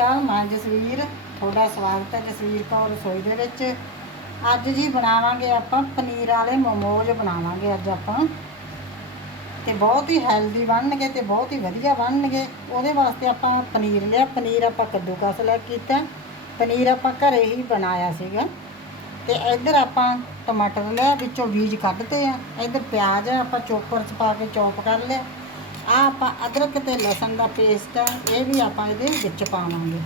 ਅਕਾਲ ਮੈਂ ਜਸਵੀਰ, ਤੁਹਾਡਾ ਸਵਾਗਤ ਹੈ ਜਸਵੀਰ ਕੌਰ ਰਸੋਈ ਦੇ ਵਿੱਚ। ਅੱਜ ਜੀ ਬਣਾਵਾਂਗੇ ਆਪਾਂ ਪਨੀਰ ਵਾਲੇ ਮੋਮੋਜ਼ ਬਣਾਵਾਂਗੇ ਅੱਜ ਆਪਾਂ। ਤੇ ਬਹੁਤ ਹੀ ਹੈਲਦੀ ਬਣਨਗੇ ਤੇ ਬਹੁਤ ਹੀ ਵਧੀਆ ਬਣਨਗੇ। ਉਹਦੇ ਵਾਸਤੇ ਆਪਾਂ ਪਨੀਰ ਲਿਆ, ਪਨੀਰ ਆਪਾਂ ਕੱਦੂਕਸ ਲੈ ਕੀਤਾ। ਪਨੀਰ ਆਪਾਂ ਘਰੇ ਹੀ ਬਣਾਇਆ ਸੀਗਾ। ਤੇ ਇੱਧਰ ਆਪਾਂ ਟਮਾਟਰ ਲਿਆ, ਵਿੱਚੋਂ ਬੀਜ ਕੱਢਤੇ ਆ। ਇੱਧਰ ਪਿਆਜ਼ ਆ, ਆਪਾਂ ਚੋਪਰ 'ਚ ਪਾ ਕੇ ਚੌਪ ਕਰ ਲਿਆ। ਆ ਆਪਾਂ ਅਦਰਕ ਤੇ ਲਸਣ ਦਾ ਪੇਸਟ ਆ, ਇਹ ਵੀ ਆਪਾਂ ਇਹਦੇ ਵਿੱਚ ਪਾਵਾਂਗੇ।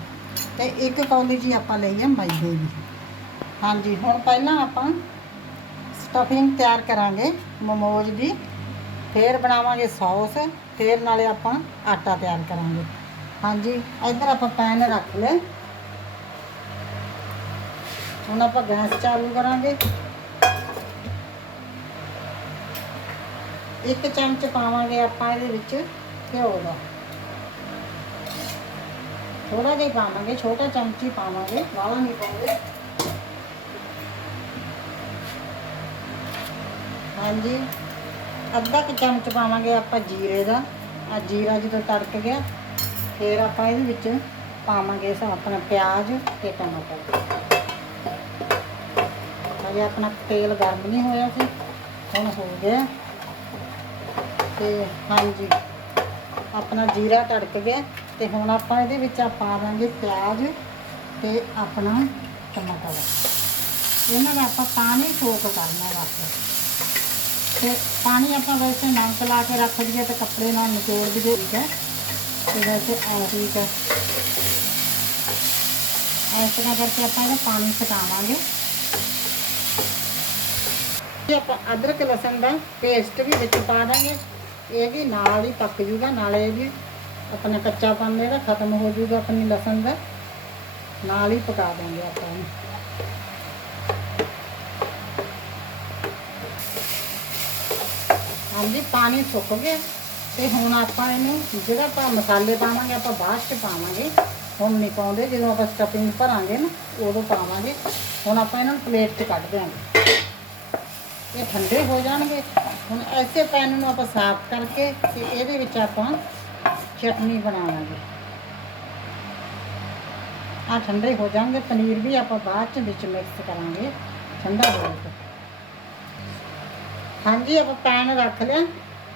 ਤੇ ਇੱਕ ਕੌਲੀ ਜੀ ਆਪਾਂ ਲਈ ਆ ਮੈਦੇ ਦੀ। ਹਾਂਜੀ, ਹੁਣ ਪਹਿਲਾਂ ਆਪਾਂ ਸਟਫਿੰਗ ਤਿਆਰ ਕਰਾਂਗੇ ਮੋਮੋਜ਼ ਦੀ। ਫੇਰ ਬਣਾਵਾਂਗੇ ਸੌਸ, ਫੇਰ ਨਾਲੇ ਆਪਾਂ ਆਟਾ ਤਿਆਰ ਕਰਾਂਗੇ। ਹਾਂਜੀ, ਇੱਧਰ ਆਪਾਂ ਪੈਨ ਰੱਖ ਲਿਆ ਹੁਣ ਆਪਾਂ ਗੈਸ ਚਾਲੂ ਕਰਾਂਗੇ। ਇੱਕ ਚਮਚ ਪਾਵਾਂਗੇ ਆਪਾਂ ਇਹਦੇ ਵਿੱਚ ਘਿਓ ਦਾ। ਥੋੜਾ ਜਿਹਾ ਪਾਵਾਂਗੇ, ਛੋਟਾ ਚਮਚ ਹੀ ਪਾਵਾਂਗੇ, ਵਾਲਾ ਨਹੀਂ ਪਾਉਂਦੇ ਹਾਂਜੀ, ਅੱਧਾ ਕੁ ਚਮਚ ਪਾਵਾਂਗੇ ਆਪਾਂ ਜੀਰੇ ਦਾ। ਆ ਜੀਰਾ ਜਦੋਂ ਤੜਕ ਗਿਆ, ਫਿਰ ਆਪਾਂ ਇਹਦੇ ਵਿੱਚ ਪਾਵਾਂਗੇ ਸਾ ਆਪਣਾ ਪਿਆਜ਼ ਤੇ ਟਮਾਟਰ। ਅਜੇ ਆਪਣਾ ਤੇਲ ਗਰਮ ਨਹੀਂ ਹੋਇਆ ਸੀ, ਹੁਣ ਹੋ ਗਿਆ। ਤੇ ਹਾਂਜੀ, ਆਪਣਾ ਜੀਰਾ ਤੜਕ ਗਿਆ ਤੇ ਹੁਣ ਆਪਾਂ ਇਹਦੇ ਵਿੱਚ ਆ ਪਾ ਦਾਂਗੇ ਪਿਆਜ਼ ਤੇ ਆਪਣਾ ਟਮਾਟਰ। ਇਹਨਾਂ ਦਾ ਆਪਾਂ ਪਾਣੀ ਸੋਕ ਕਰਨਾ ਬਸ ਤੇ ਪਾਣੀ ਆਪਾਂ ਵੈਸੇ ਨਮਕ ਲਾ ਕੇ ਰੱਖ ਦਈਏ ਤੇ ਕੱਪੜੇ ਨਾਲ ਨਿਚੋੜ ਦਈਏ, ਠੀਕ ਹੈ? ਤੇ ਵੈਸੇ ਆ ਠੀਕ ਹੈ। ਇਸ ਤਰ੍ਹਾਂ ਕਰਕੇ ਆਪਾਂ ਇਹਦਾ ਪਾਣੀ ਸੁਕਾਵਾਂਗੇ ਤੇ ਆਪਾਂ ਅਦਰਕ ਲਸਣ ਦਾ ਪੇਸਟ ਵੀ ਵਿੱਚ ਪਾ ਦਾਂਗੇ। ਇਹ ਵੀ ਨਾਲ ਹੀ ਪੱਕ ਜੂਗਾ, ਨਾਲੇ ਵੀ ਆਪਣਾ ਕੱਚਾ ਪਨ ਇਹਦਾ ਖਤਮ ਹੋ ਜੂਗਾ ਆਪਣੀ ਲਸਣ ਦਾ। ਨਾਲ ਹੀ ਪਕਾ ਦਾਂਗੇ ਆਪਾਂ ਇਹਨੂੰ। ਹਾਂਜੀ, ਪਾਣੀ ਸੁੱਕ ਗਿਆ ਤੇ ਹੁਣ ਆਪਾਂ ਇਹਨੂੰ ਜਿਹੜਾ ਆਪਾਂ ਮਸਾਲੇ ਪਾਵਾਂਗੇ, ਆਪਾਂ ਬਾਅਦ ਚ ਪਾਵਾਂਗੇ। ਹੁਣ ਨਹੀਂ ਪਾਉਂਦੇ, ਜਦੋਂ ਆਪਾਂ ਸਟਫਿੰਗ ਭਰਾਂਗੇ ਨਾ, ਉਦੋਂ ਪਾਵਾਂਗੇ। ਹੁਣ ਆਪਾਂ ਇਹਨਾਂ ਨੂੰ ਪਲੇਟ 'ਚ ਕੱਢ ਦਿਆਂਗੇ। ਇਹ ਠੰਡੇ ਹੋ ਜਾਣਗੇ। ਹੁਣ ਐਸੇ ਪੈਨ ਨੂੰ ਆਪਾਂ ਸਾਫ਼ ਕਰਕੇ ਤੇ ਇਹਦੇ ਵਿੱਚ ਆਪਾਂ ਚਟਨੀ ਬਣਾਵਾਂਗੇ। ਆ ਠੰਡੇ ਹੋ ਜਾਣਗੇ, ਪਨੀਰ ਵੀ ਆਪਾਂ ਬਾਅਦ ਚ ਵਿੱਚ ਮਿਕਸ ਕਰਾਂਗੇ, ਠੰਡਾ ਹੋ ਕੇ ਹਾਂਜੀ, ਆਪਾਂ ਪੈਨ ਰੱਖ ਲਿਆ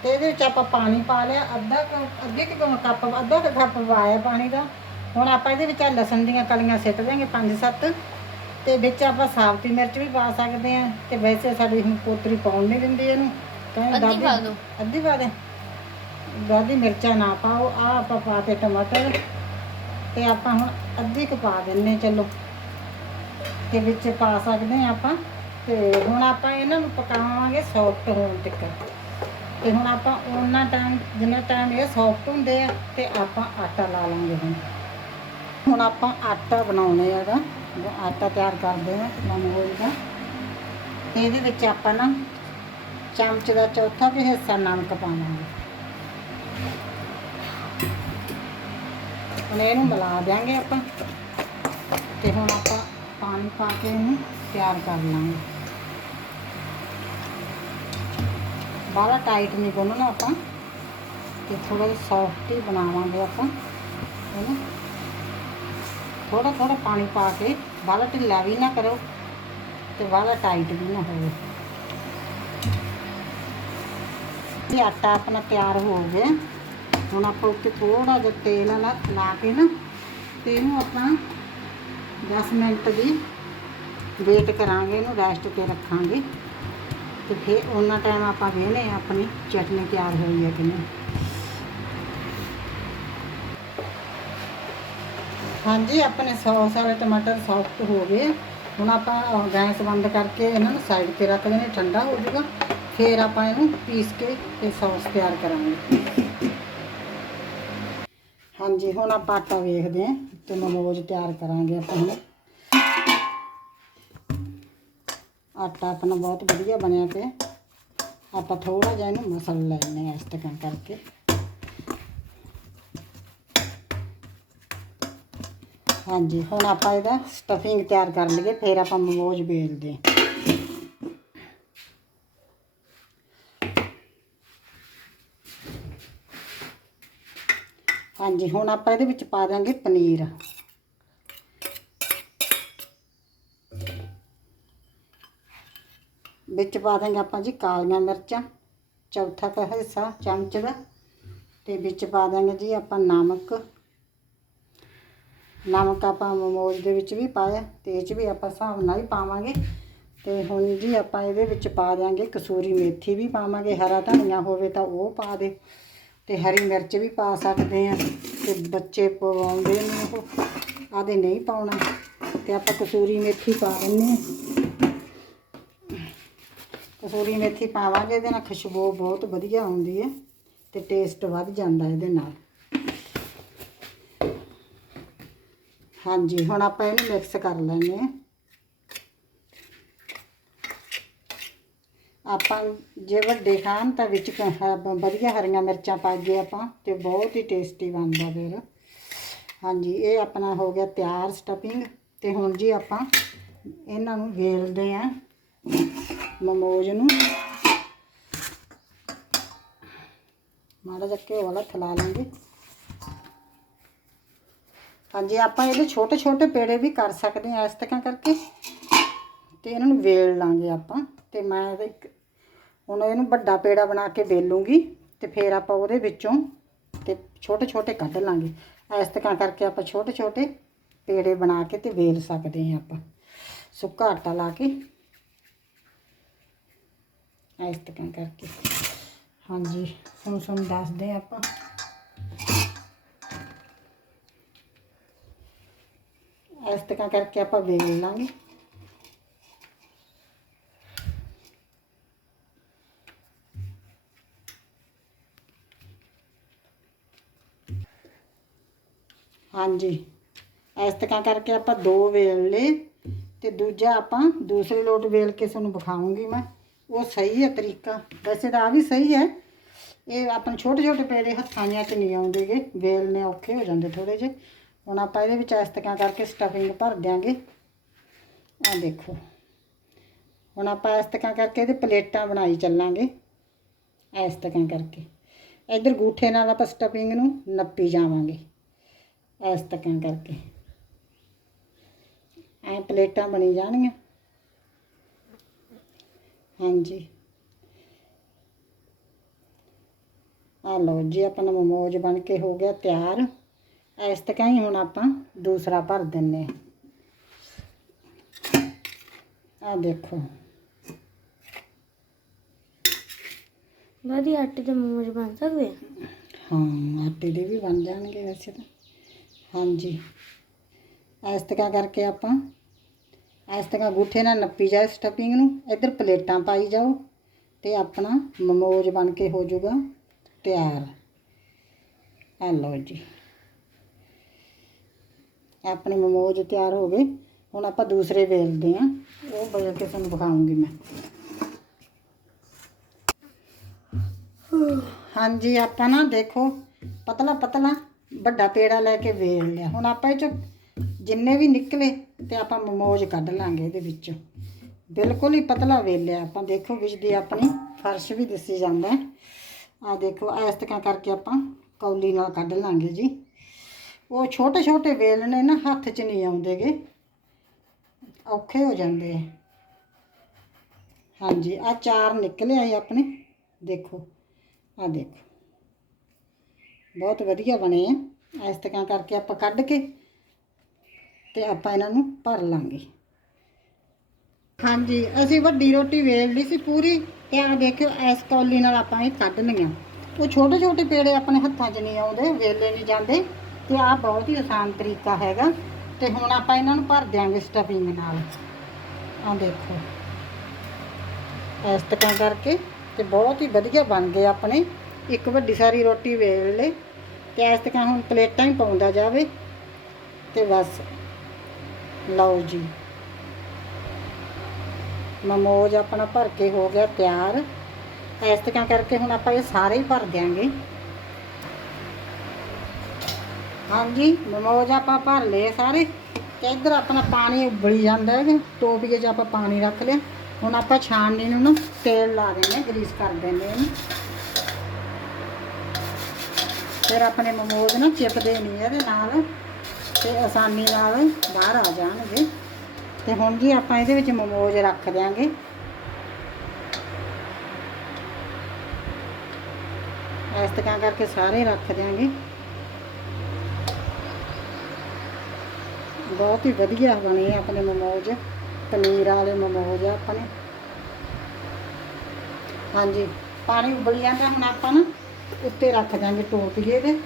ਤੇ ਇਹਦੇ ਵਿੱਚ ਆਪਾਂ ਪਾਣੀ ਪਾ ਲਿਆ, ਅੱਧਾ ਕੁ- ਅੱਧੇ ਕਿ ਕੱਪ, ਅੱਧਾ ਕੁ ਕੱਪ ਪਾਇਆ ਪਾਣੀ ਦਾ। ਹੁਣ ਆਪਾਂ ਇਹਦੇ ਵਿੱਚ ਆਹ ਲਸਣ ਦੀਆਂ ਕਲੀਆਂ ਸਿੱਟ ਦਿਆਂਗੇ ਪੰਜ ਸੱਤ ਤੇ ਵਿੱਚ ਆਪਾਂ ਸਾਬਤੀ ਮਿਰਚ ਵੀ ਪਾ ਸਕਦੇ ਆ ਤੇ ਵੈਸੇ ਸਾਡੀ ਹੁਣ ਪੋਤਰੀ ਪਾਉਣ ਨਹੀਂ ਦਿੰਦੀ ਇਹਨੂੰ। ਕਹਿੰਦੀ ਅੱਧੀ ਪਾ ਦਿਓ। ਅੱਧੀ ਪਾ ਦੇ। ਦਾਦੀ ਮਿਰਚਾਂ ਨਾ ਪਾਓ ਆ ਆਪਾਂ ਪਾ ਤੇ ਟਮਾਟਰ ਤੇ ਆਪਾਂ ਹੁਣ ਅੱਧੀ ਕੁ ਪਾ ਦਿੰਨੇ ਚਲੋ। ਤੇ ਵਿੱਚ ਪਾ ਸਕਦੇ ਆ ਆਪਾਂ। ਤੇ ਹੁਣ ਆਪਾਂ ਇਹਨਾਂ ਨੂੰ ਪਕਾਵਾਂਗੇ ਸੌਫਟ ਹੋਣ ਤੱਕ। ਤੇ ਹੁਣ ਆਪਾਂ ਉਹਨਾਂ ਟਾਈਮ ਜਿੰਨਾ ਟਾਈਮ ਇਹ ਸੌਫਟ ਹੁੰਦੇ ਆ ਤੇ ਆਪਾਂ ਆਟਾ ਲਾ ਲਾਂਗੇ ਹੁਣ। ਹੁਣ ਆਪਾਂ ਆਟਾ ਬਣਾਉਣੇ ਆ ਜੋ ਆਟਾ ਤਿਆਰ ਕਰਦੇ ਆ ਦਾ ਤੇ ਇਹਦੇ ਵਿੱਚ ਆਪਾਂ ਨਾ ਚਮਚ ਦਾ ਚੌਥਾ ਵੀ ਹਿੱਸਾ ਨਮਕ ਪਾਵਾਂਗੇ। ਹੁਣ ਇਹਨੂੰ ਮਿਲਾ ਦਿਆਂਗੇ ਆਪਾਂ ਤੇ ਹੁਣ ਆਪਾਂ ਪਾਣੀ ਪਾ ਕੇ ਇਹਨੂੰ ਤਿਆਰ ਕਰ ਲਾਂਗੇ। ਬਾਹਲਾ ਟਾਈਟ ਨਹੀਂ ਗੁੰਨਣਾ ਆਪਾਂ ਤੇ ਥੋੜਾ ਜਿਹਾ ਸੌਫਟ ਹੀ ਬਣਾਵਾਂਗੇ ਆਪਾਂ ਹੈਨਾ ਥੋੜਾ ਥੋੜਾ ਪਾਣੀ ਪਾ ਕੇ ਬਾਹਲਾ ਢਿੱਲਾ ਵੀ ਨਾ ਕਰੋ ਤੇ ਬਾਹਲਾ ਟਾਈਟ ਵੀ ਨਾ ਹੋਵੇ। ਇਹ ਆਟਾ ਆਪਣਾ ਤਿਆਰ ਹੋ ਗਿਆ। ਹੁਣ ਆਪਾਂ ਉੱਤੇ ਥੋੜਾ ਜਿਹਾ ਤੇਲ ਲਾ ਲਾ ਕੇ ਨਾ, ਤੇ ਇਹਨੂੰ ਆਪਾਂ 10 ਮਿੰਟ ਦੀ ਵੇਟ ਕਰਾਂਗੇ, ਇਹਨੂੰ ਰੈਸਟ ਤੇ ਰੱਖਾਂਗੇ। ਤੇ ਫਿਰ ਉਹਨਾਂ ਟਾਈਮ ਆਪਾਂ ਵੇਹਨੇ ਆਪਣੀ ਚਟਨੀ ਤਿਆਰ ਹੋਈ ਹੈ ਕਿ ਨਹੀਂ। ਹਾਂਜੀ, ਆਪਣੇ ਸੌਸ ਵਾਲੇ ਟਮਾਟਰ ਸੌਫਟ ਹੋ ਗਏ। ਹੁਣ ਆਪਾਂ ਗੈਸ ਬੰਦ ਕਰਕੇ ਇਹਨਾਂ ਨੂੰ ਸਾਈਡ ਤੇ ਰੱਖ ਦੇਣੇ, ਠੰਡਾ ਹੋ ਜਾਊਗਾ। ਫਿਰ ਆਪਾਂ ਇਹਨੂੰ ਪੀਸ ਕੇ ਤੇ ਸੌਸ ਤਿਆਰ ਕਰਾਂਗੇ। ਹਾਂਜੀ, ਹੁਣ ਆਪਾਂ ਆਟਾ ਵੇਖਦੇ ਹਾਂ ਤੇ ਮਮੋਜ਼ ਤਿਆਰ ਕਰਾਂਗੇ ਆਪਾਂ ਹੁਣ। ਆਟਾ ਆਪਣਾ ਬਹੁਤ ਵਧੀਆ ਬਣਿਆ ਪਿਆ। ਆਪਾਂ ਥੋੜਾ ਜਿਹਾ ਇਹਨੂੰ ਮਸਲ ਲੈਣੇ ਆ ਇਸ ਤਰ੍ਹਾਂ ਕਰਕੇ। ਹਾਂਜੀ, ਹੁਣ ਆਪਾਂ ਇਹਦਾ ਸਟਫਿੰਗ ਤਿਆਰ ਕਰ ਲਈਏ, ਫਿਰ ਆਪਾਂ ਮਮੋਜ਼ ਵੇਲਦੇ ਹਾਂ। ਹਾਂਜੀ, ਹੁਣ ਆਪਾਂ ਇਹਦੇ ਵਿੱਚ ਪਾ ਦਾਂਗੇ ਪਨੀਰ। ਵਿੱਚ ਪਾ ਦਾਂਗੇ ਆਪਾਂ ਜੀ ਕਾਲੀਆਂ ਮਿਰਚਾਂ, ਚੌਥਾ ਕਾ ਹਿੱਸਾ ਚਮਚ ਦਾ। ਤੇ ਵਿੱਚ ਪਾ ਦਾਂਗੇ ਜੀ ਆਪਾਂ ਨਮਕ। ਨਮਕ ਆਪਾਂ ਮੋਮੋਜ਼ ਦੇ ਵਿੱਚ ਵੀ ਪਾਇਆ, ਤੇ ਇਹ ਚ ਵੀ ਆਪਾਂ ਹਿਸਾਬ ਨਾਲ ਹੀ ਪਾਵਾਂਗੇ। ਤੇ ਹੁਣ ਜੀ ਆਪਾਂ ਇਹਦੇ ਵਿੱਚ ਪਾ ਦਾਂਗੇ ਕਸੂਰੀ ਮੇਥੀ ਵੀ ਪਾਵਾਂਗੇ, ਹਰਾ ਧਨੀਆ ਹੋਵੇ ਤਾਂ ਉਹ ਪਾ ਦੇ। ਤੇ ਹਰੀ ਮਿਰਚ ਵੀ ਪਾ ਸਕਦੇ ਆ ਤੇ ਬੱਚੇ ਪਵਾਉਂਦੇ ਨੇ ਉਹ। ਆਦੇ ਨਹੀਂ ਪਾਉਣਾ ਤੇ ਆਪਾਂ ਕਸੂਰੀ ਮੇਥੀ ਪਾ ਦਿੰਨੇ ਆ। ਕਸੂਰੀ ਮੇਥੀ ਪਾਵਾਂਗੇ, ਇਹਦੇ ਨਾਲ ਖੁਸ਼ਬੂ ਬਹੁਤ ਵਧੀਆ ਆਉਂਦੀ ਹੈ ਤੇ ਟੇਸਟ ਵੱਧ ਜਾਂਦਾ ਇਹਦੇ ਨਾਲ। ਹਾਂਜੀ, ਹੁਣ ਆਪਾਂ ਇਹਨੂੰ ਮਿਕਸ ਕਰ ਲੈਂਦੇ ਹਾਂ ਆਪਾਂ ਜੇ ਵੱਡੇ ਖਾਣ ਤਾਂ ਵਿੱਚ ਕ- ਵਧੀਆ ਹਰੀਆਂ ਮਿਰਚਾਂ ਪਾ ਗਏ ਆਪਾਂ ਤੇ ਬਹੁਤ ਹੀ ਟੇਸਟੀ ਬਣਦਾ ਫਿਰ। ਹਾਂਜੀ, ਇਹ ਆਪਣਾ ਹੋ ਗਿਆ ਤਿਆਰ ਸਟਫਿੰਗ ਤੇ ਹੁਣ ਜੀ ਆਪਾਂ ਇਹਨਾਂ ਨੂੰ ਵੇਲਦੇ ਆਂ ਮਮੋਜ ਨੂੰ। ਮਾੜਾ ਜਿਹਾ ਘਿਓ ਵਾਲਾ ਥਲਾ ਲਾਂਗੇ। ਹਾਂਜੀ, ਆਪਾਂ ਇਹਦੇ ਛੋਟੇ ਛੋਟੇ ਪੇੜੇ ਵੀ ਕਰ ਸਕਦੇ ਹਾਂ ਇਸ ਤਰ੍ਹਾਂ ਕਰਕੇ ਤੇ ਇਹਨਾਂ ਨੂੰ ਵੇਲ ਲਾਂਗੇ ਆਪਾਂ। ਤੇ ਮੈਂ ਇਹਦੇ ਇੱਕ, ਹੁਣ ਇਹਨੂੰ ਵੱਡਾ ਪੇੜਾ ਬਣਾ ਕੇ ਵੇਲੂੰਗੀ ਤੇ ਫਿਰ ਆਪਾਂ ਉਹਦੇ ਵਿੱਚੋਂ ਤੇ ਛੋਟੇ ਛੋਟੇ ਕੱਢ ਲਾਂਗੇ। ਇਸ ਤਰ੍ਹਾਂ ਕਰਕੇ ਆਪਾਂ ਛੋਟੇ ਛੋਟੇ ਪੇੜੇ ਬਣਾ ਕੇ ਤੇ ਵੇਲ ਸਕਦੇ ਹਾਂ ਆਪਾਂ। ਸੁੱਕਾ ਆਟਾ ਲਾ ਕੇ। ਇਸ ਤਰ੍ਹਾਂ ਕਰਕੇ। ਹਾਂਜੀ ਹੁਣ ਤੁਹਾਨੂੰ ਦੱਸਦੇ ਹਾਂ ਆਪਾਂ। ਇਸ ਤਰ੍ਹਾਂ ਕਰਕੇ ਆਪਾਂ ਵੇਲ ਲਾਂਗੇ। ਹਾਂਜੀ। ਇਸ ਤਰ੍ਹਾਂ ਕਰਕੇ ਆਪਾਂ ਦੋ ਵੇਲ ਲਏ ਤੇ ਦੂਜਾ ਆਪਾਂ ਦੂਸਰੇ ਲੋਟ ਵੇਲ ਕੇ ਤੁਹਾਨੂੰ ਵਿਖਾਉਂਗੀ ਮੈਂ। ਉਹ ਸਹੀ ਹੈ ਤਰੀਕਾ। ਵੈਸੇ ਤਾਂ ਆ ਵੀ ਸਹੀ ਹੈ। ਇਹ ਆਪਾਂ ਛੋਟੇ ਛੋਟੇ ਪੇੜੇ ਹੱਥਾਂ ਜਿਹਾ ਚ ਨਹੀਂ ਆਉਂਦੇਗੇ ਵੇਲਨੇ ਔਖੇ ਹੋ ਜਾਂਦੇ ਥੋੜੇ ਜਿਹੇ। ਹੁਣ ਆਪਾਂ ਇਹਦੇ ਵਿੱਚ ਇਸ ਤਰ੍ਹਾਂ ਕਰਕੇ ਸਟਫਿੰਗ ਭਰ ਦਿਆਂਗੇ। ਆ ਦੇਖੋ। ਹੁਣ ਆਪਾਂ ਇਸ ਤਰ੍ਹਾਂ ਕਰਕੇ ਇਹਦੇ ਪਲੇਟਾਂ ਬਣਾਈ ਚੱਲਾਂਗੇ। ਇਸ ਤਰ੍ਹਾਂ ਕਰਕੇ। ਇਧਰ ਗੂਠੇ ਨਾਲ ਆਪਾਂ ਸਟਫਿੰਗ ਨੂੰ ਨੱਪੀ ਜਾਵਾਂਗੇ। ਇਸ ਤਰ੍ਹਾਂ ਕਰਕੇ। ਐ ਪਲੇਟਾਂ ਬਣੀ ਜਾਣਗੀਆਂ। ਹਾਂਜੀ। ਆ ਲਓ ਜੀ ਆਪਣਾ ਮੋਮੋਜ ਬਣ ਕੇ ਹੋ ਗਿਆ ਤਿਆਰ। ਇਸ ਤਰ੍ਹਾਂ ਹੀ ਹੁਣ ਆਪਾਂ ਦੂਸਰਾ ਭਰ ਦਿੰਨੇ ਆ। ਆ ਦੇਖੋ। ਵਧੀਆ ਆਟੇ ਦੇ ਮੋਮੋਜ਼ ਬਣ ਸਕਦੇ ਆ? ਹਾਂ ਆਟੇ ਦੇ ਵੀ ਬਣ ਜਾਣਗੇ ਵੈਸੇ ਤਾਂ। ਹਾਂਜੀ। ਇਸ ਤਰ੍ਹਾਂ ਕਰਕੇ ਆਪਾਂ। ਇਸ ਤਰ੍ਹਾਂ ਗੂਠੇ ਨਾਲ ਨੱਪੀ ਜਾਏ ਸਟਫਿੰਗ ਨੂੰ। ਇੱਧਰ ਪਲੇਟਾਂ ਪਾਈ ਜਾਓ ਤੇ ਆਪਣਾ ਮਮੋਜ ਬਣ ਕੇ ਹੋ ਜਾਊਗਾ ਤਿਆਰ। ਆ ਲਓ ਜੀ। ਆਪਣੇ ਮਮੋਜ ਤਿਆਰ ਹੋ ਗਏ। ਹੁਣ ਆਪਾਂ ਦੂਸਰੇ ਵੇਲਦੇ ਆਂ ਉਹ ਬਦਲ ਕੇ ਤੁਹਾਨੂੰ ਦਿਖਾਉਂਗੀ ਮੈਂ। ਹਾਂਜੀ, ਆਪਾਂ ਨਾ ਦੇਖੋ ਪਤਲਾ ਪਤਲਾ ਵੱਡਾ ਪੇੜਾ ਲੈ ਕੇ ਵੇਲ ਲਿਆ। ਹੁਣ ਆਪਾਂ ਇਹ ਚੋਂ ਜਿੰਨੇ ਵੀ ਨਿਕਲੇ ਤੇ ਆਪਾਂ ਮਮੋਜ ਕੱਢ ਲਾਂਗੇ ਇਹਦੇ ਵਿੱਚੋਂ। ਬਿਲਕੁਲ ਹੀ ਪਤਲਾ ਵੇਲਿਆ। ਆਪਾਂ ਦੇਖੋ ਵਿੱਚ ਦੀ ਆਪਣੀ ਫਰਸ਼ ਵੀ ਦਿਸੀ ਜਾਂਦਾ ਆ ਦੇਖੋ ਇਸ ਤਰ੍ਹਾਂ ਕਰਕੇ ਆਪਾਂ ਕੌਲੀ ਨਾਲ ਕੱਢ ਲਾਂਗੇ ਜੀ। ਉਹ ਛੋਟੇ ਛੋਟੇ ਵੇਲਣੇ ਨਾ, ਹੱਥ 'ਚ ਨਹੀਂ ਆਉਂਦੇਗੇ। ਔਖੇ ਹੋ ਜਾਂਦੇ ਆ। ਹਾਂਜੀ ਆ ਚਾਰ ਨਿਕਲੇ ਆਏ ਆਪਣੇ। ਦੇਖੋ ਆ ਦੇਖੋ। ਬਹੁਤ ਵਧੀਆ ਬਣੇ ਆ। ਇਸ ਤਰ੍ਹਾਂ ਕਰਕੇ ਆਪਾਂ ਕੱਢ ਕੇ ਤੇ ਆਪਾਂ ਇਹਨਾਂ ਨੂੰ ਭਰ ਲਾਂਗੇ। ਹਾਂਜੀ, ਅਸੀਂ ਵੱਡੀ ਰੋਟੀ ਵੇਲ ਲਈ ਸੀ ਪੂਰੀ। ਤੇ ਆ ਦੇਖਿਓ, ਇਸ ਕੌਲੀ ਨਾਲ ਆਪਾਂ ਇਹ ਕੱਢ ਲਈਆਂ ਉਹ ਛੋਟੇ ਛੋਟੇ ਪੇੜੇ ਆਪਣੇ ਹੱਥਾਂ 'ਚ ਨਹੀਂ ਆਉਂਦੇ, ਵੇਲੇ ਨਹੀਂ ਜਾਂਦੇ। ਤੇ ਆ ਬਹੁਤ ਹੀ ਆਸਾਨ ਤਰੀਕਾ ਹੈਗਾ। ਤੇ ਹੁਣ ਆਪਾਂ ਇਹਨਾਂ ਨੂੰ ਭਰ ਦਿਆਂਗੇ ਸਟਫਿੰਗ ਨਾਲ। ਆ ਦੇਖੋ। ਇਸ ਤਰ੍ਹਾਂ ਕਰਕੇ ਤੇ ਬਹੁਤ ਹੀ ਵਧੀਆ ਬਣ ਗਏ ਆਪਣੇ। ਇੱਕ ਵੱਡੀ ਸਾਰੀ ਰੋਟੀ ਵੇਲ ਲੈ ਤੇ ਇਸ ਤਰ੍ਹਾਂ ਹੁਣ ਪਲੇਟਾਂ ਹੀ ਪਾਉਂਦਾ ਜਾਵੇ ਤੇ ਬਸ। ਲਓ ਜੀ। ਮਮੋਜ ਆਪਣਾ ਭਰ ਕੇ ਹੋ ਗਿਆ ਤਿਆਰ। ਇਸ ਤਰ੍ਹਾਂ ਕਰਕੇ ਹੁਣ ਆਪਾਂ ਇਹ ਸਾਰੇ ਹੀ ਭਰ ਦਿਆਂਗੇ। ਹਾਂਜੀ, ਮਮੋਜ ਆਪਾਂ ਭਰ ਲਏ ਸਾਰੇ। ਤੇ ਇੱਧਰ ਆਪਣਾ ਪਾਣੀ ਉਬਲੀ ਜਾਂਦਾ ਹੈ ਟੋਪੀਏ 'ਚ ਆਪਾਂ ਪਾਣੀ ਰੱਖ ਲਿਆ। ਹੁਣ ਆਪਾਂ ਛਾਣਨੀ ਨੂੰ ਨਾ ਤੇਲ ਲਾ ਦਿੰਦੇ ਹਾਂ, ਗਰੀਸ ਕਰ ਦਿੰਦੇ ਹਾਂ ਇਹਨੂੰ। ਫਿਰ ਆਪਣੇ ਮਮੋਜ਼ ਨਾ ਚਿਪਦੇ ਨਹੀਂ ਇਹਦੇ ਨਾਲ ਤੇ ਆਸਾਨੀ ਨਾਲ ਬਾਹਰ ਆ ਜਾਣਗੇ। ਤੇ ਹੁਣ ਜੀ ਆਪਾਂ ਇਹਦੇ ਵਿੱਚ ਮਮੋਜ ਰੱਖ ਦਿਆਂਗੇ। ਇਸ ਤਰ੍ਹਾਂ ਕਰਕੇ ਸਾਰੇ ਰੱਖ ਦਿਆਂਗੇ। ਬਹੁਤ ਹੀ ਵਧੀਆ ਬਣੇ ਆਪਣੇ ਮਮੋਜ। ਪਨੀਰ ਵਾਲੇ ਮਮੋਜ ਆਪਣੇ। ਹਾਂਜੀ, ਪਾਣੀ ਉਬਲ ਜਾਂਦਾ ਹੁਣ ਆਪਾਂ ਨਾ। ਉੱਤੇ ਰੱਖ ਦਾਂਗੇ ਟੋਪੀਏ ਦੇ।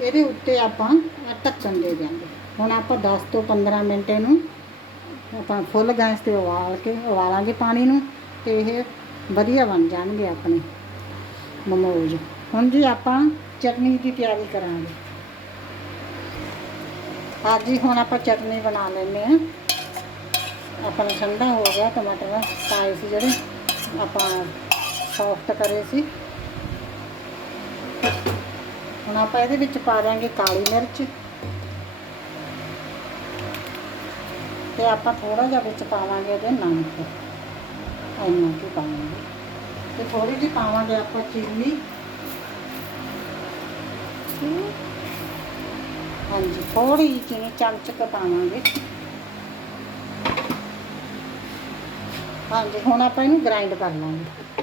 ਇਹਦੇ ਉੱਤੇ ਆਪਾਂ ਆਹ ਢੱਕਣ ਦੇ ਦਿਆਂਗੇ। ਹੁਣ ਆਪਾਂ 10 ਤੋਂ 15 ਮਿੰਟ ਇਹਨੂੰ ਆਪਾਂ ਫੁੱਲ ਗੈਸ ਤੇ ਉਬਾਲ ਕੇ ਉਬਾਲਾਂਗੇ ਪਾਣੀ ਨੂੰ ਤੇ ਇਹ ਵਧੀਆ ਬਣ ਜਾਣਗੇ ਆਪਣੇ ਮਮੋਜ। ਹੁਣ ਜੀ ਆਪਾਂ ਚਟਨੀ ਦੀ ਤਿਆਰੀ ਕਰਾਂਗੇ। ਹਾਂਜੀ ਹੁਣ ਆਪਾਂ ਚਟਨੀ ਬਣਾ ਲੈਂਦੇ ਹਾਂ। ਆਪਣਾ ਠੰਡਾ ਹੋ ਗਿਆ, ਟਮਾਟਰ ਪਾਏ ਸੀ ਜਿਹੜੇ ਆਪਾਂ ਸੌਫਟ ਕਰੇ ਸੀ। ਹੁਣ ਆਪਾਂ ਇਹਦੇ ਵਿੱਚ ਪਾ ਦਾਂਗੇ ਕਾਲੀ ਮਿਰਚ। ਤੇ ਆਪਾਂ ਥੋੜਾ ਜਿਹਾ ਵਿੱਚ ਪਾਵਾਂਗੇ ਇਹਦੇ ਨਮਕ। ਇੰਨਾ ਕੀ ਪਾਵਾਂਗੇ? ਤੇ ਥੋੜੀ ਜਿਹੀ ਪਾਵਾਂਗੇ ਆਪਾਂ ਚੀਨੀ। ਹਾਂਜੀ ਥੋੜੀ ਜਿਹੀ ਚੀਨੀ ਚਮਚ ਕ ਪਾਵਾਂਗੇ। ਹਾਂਜੀ, ਹੁਣ ਆਪਾਂ ਇਹਨੂੰ ਗ੍ਰਾਈਂਡ ਕਰ ਲਾਂਗੇ।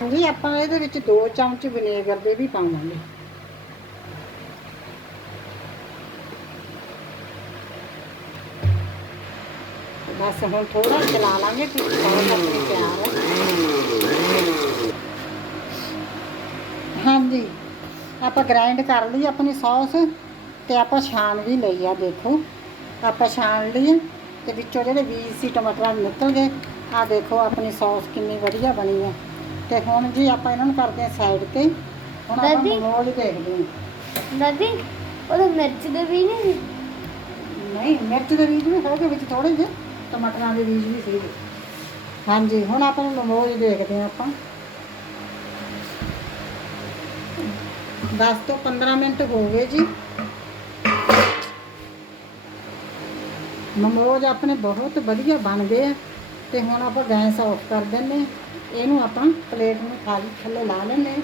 ਹਾਂਜੀ ਆਪਾਂ ਇਹਦੇ ਵਿੱਚ 2 ਚਮਚ ਵਿਨੇਗਰ ਦੇ ਵੀ ਪਾਵਾਂਗੇ। ਬਸ ਹੁਣ ਥੋੜਾ ਚਲਾ ਲਾਂਗੇ ਤੇ ਸਾਰਾ ਆਪਣੀ ਤਿਆਰ ਹਾਂਜੀ, ਆਪਾਂ ਗ੍ਰਾਈਂਡ ਕਰ ਲਈ ਆਪਣੀ ਸੌਸ ਤੇ ਆਪਾਂ ਛਾਣ ਵੀ ਲਈ ਆ, ਦੇਖੋ। ਆਪਾਂ ਛਾਣ ਲਈ ਤੇ ਵਿੱਚੋਂ ਜਿਹੜੇ ਬੀਜ ਸੀ, ਟਮਾਟਰਾਂ ਨਿਕਲ ਗਏ। ਆ ਦੇਖੋ ਆਪਣੀ ਸੌਸ ਕਿੰਨੀ ਵਧੀਆ ਬਣੀ ਆ। ਤੇ ਹੁਣ ਜੀ ਆਪਾਂ ਇਹਨਾਂ ਨੂੰ ਕਰਦੇ ਆ ਸਾਈਡ ਤੇ। ਹੁਣ ਆਪਾਂ ਦਾਦੀ? ਮੋਮੋਜ਼ ਦੇਖਦੇ ਹਾਂ। ਦਾਦੀ ਉਹਦੇ ਮਿਰਚ ਦੇ ਵੀ ਨਹੀਂ ਨਹੀਂ ਮਿਰਚ ਦੇ ਬੀਜ ਵੀ ਹੈਗੇ ਵਿੱਚ ਥੋੜੇ ਜਿਹੇ ਟਮਾਟਰਾਂ ਦੇ ਬੀਜ ਵੀ ਸੀਗੇ। ਹਾਂਜੀ ਹੁਣ ਆਪਾਂ ਮੋਮੋਜ਼ ਦੇਖਦੇ ਹਾਂ ਆਪਾਂ। 10 ਤੋਂ 15 ਮਿੰਟ ਹੋ ਗਏ ਜੀ। ਮੋਮੋਜ਼ ਆਪਣੇ ਬਹੁਤ ਵਧੀਆ ਬਣ ਗਏ ਆ। ਤੇ ਹੁਣ ਆਪਾਂ ਗੈਸ ਆਫ ਕਰ ਦਿੰਨੇ ਆ। ਇਹਨੂੰ ਆਪਾਂ ਪਲੇਟ ਨੂੰ ਖਾਲੀ ਥੱਲੇ ਲਾ ਲੈਂਦੇ ਆ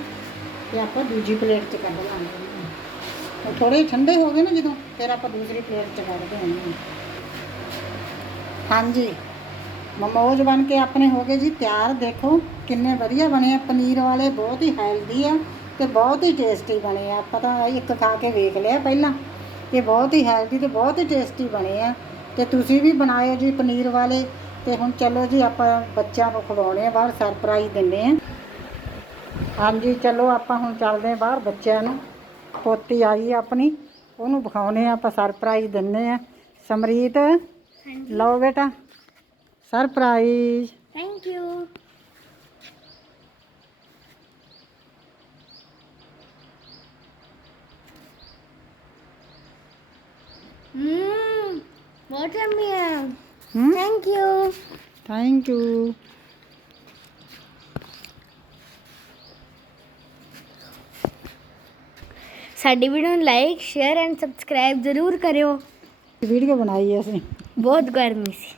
ਤੇ ਆਪਾਂ ਦੂਜੀ ਪਲੇਟ 'ਚ ਕੱਢ ਲਾਂਗੇ। ਉਹ ਥੋੜੇ ਠੰਡੇ ਹੋ ਗਏ ਨਾ ਜਦੋਂ, ਫਿਰ ਆਪਾਂ ਦੂਸਰੀ ਪਲੇਟ 'ਚ ਕੱਢਦੇ ਹਾਂ। ਹਾਂਜੀ, ਮਮੋਜ਼ ਬਣ ਕੇ ਆਪਣੇ ਹੋ ਗਏ ਜੀ ਤਿਆਰ। ਦੇਖੋ ਕਿੰਨੇ ਵਧੀਆ ਬਣੇ ਆ। ਪਨੀਰ ਵਾਲੇ ਬਹੁਤ ਹੀ ਹੈਲਦੀ ਆ ਤੇ ਬਹੁਤ ਹੀ ਟੇਸਟੀ ਬਣੇ ਆ। ਆਪਾਂ ਤਾਂ ਇੱਕ ਖਾ ਕੇ ਵੇਖ ਲਿਆ ਪਹਿਲਾਂ। ਤੇ ਬਹੁਤ ਹੀ ਹੈਲਦੀ ਤੇ ਬਹੁਤ ਹੀ ਟੇਸਟੀ ਬਣੇ ਆ। ਤੇ ਤੁਸੀਂ ਵੀ ਬਣਾਇਓ ਜੀ ਪਨੀਰ ਵਾਲੇ। ਤੇ ਹੁਣ ਚਲੋ ਜੀ ਆਪਾਂ ਬੱਚਿਆਂ ਨੂੰ ਖਵਾਉਣੇ ਆ ਬਾਹਰ ਸਰਪ੍ਰਾਈਜ਼ ਦਿੰਦੇ ਆ। ਹਾਂਜੀ ਚਲੋ ਆਪਾਂ ਹੁਣ ਚੱਲਦੇ ਆ ਬਾਹਰ ਬੱਚਿਆਂ ਨੂੰ। ਪੋਤੀ ਆਈ ਆਪਣੀ ਉਹਨੂੰ ਵਿਖਾਉਣੇ ਆ ਆਪਾਂ ਸਰਪ੍ਰਾਈਜ਼ ਦਿੰਦੇ ਆ। ਸਮਰੀਤ ਲਓ ਬੇਟਾ ਸਰਪ੍ਰਾਈਜ਼ ਥੈਂਕ ਯੂ ਹੈ ਹੂੰ ਥੈਂਕ ਯੂ ਥੈਂਕ ਯੂ ਸਾਡੀ ਵੀਡੀਓ ਨੂੰ ਲਾਈਕ ਸ਼ੇਅਰ ਐਂਡ ਸਬਸਕ੍ਰਾਈਬ ਜ਼ਰੂਰ ਕਰਿਓ। ਵੀਡੀਓ ਬਣਾਈ ਅਸੀਂ। ਬਹੁਤ ਗਰਮੀ ਸੀ।